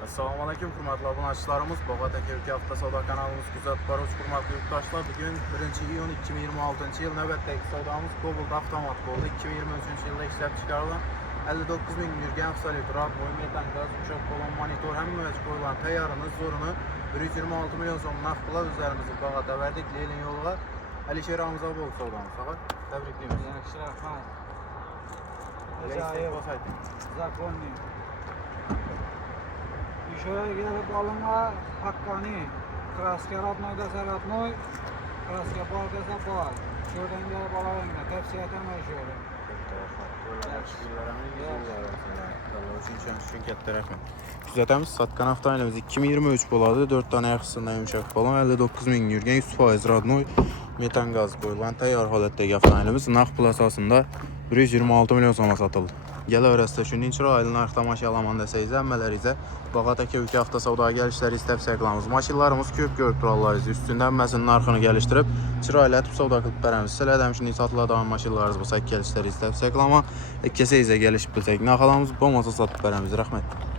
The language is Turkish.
Assalamualaikum hurmatli obunachilarimiz. Bog'ot aka uka hafta savdo kanalimiz kuzatib boruvchi hurmatli yurtdoshlar. Bugun 1-iyun 2026-yil navbatdagi savdomiz Cobalt avtomat bo'ldi. 2023-yilda ishlab chiqarilgan 59 ming yurgan avtomat metan gaz uchoq bo'lgan monitor hamma qo'yilgan tayyorimiz zo'rini 126 million so'm naqd pul o'zlarimizni bog'ota verdik. Leylin yo'lga Alisher Ramazov bo'ldi savdomiz. Tabriklaymiz. Yaxshi, rahmat. Ajoyib. Zakonni. Şuraya gelip alınma hakkani. Kraska ratnoy desa ratnoy. Kraska bal desa bal. Şuradan gelip alalım. Tepsi yatamay şöyle. Kuzatamiz satkan avtomobilimiz 2023 bo'ladi. 4 tane yaxshisidan yumshoq balon 59 ming yurgan 100% radnoy metan gaz qo'yilgan tayyor holatdagi avtomobilimiz naqd pul asosida 126 million so'mga sotildi. Gelaverasida shuning chiroyli narxda mashina olaman desangiz, hammalaringizga Bog'ot aka uka hafta savdoga kelishlaringizni tavsiya qilamiz. Mashinalarimiz ko'p ko'rib turalaringiz. Ustidan hammasini narxini kelishtirib, chiroylatib savdo qilib beramiz. Sizlarda ham shunday sotiladigan mashinalarimiz bo'lsa kelishlaringizni tavsiya qilaman. Kelsangiz kelishib bilsak, narxlarimiz bo'lmasa sotib beramiz. Rahmat.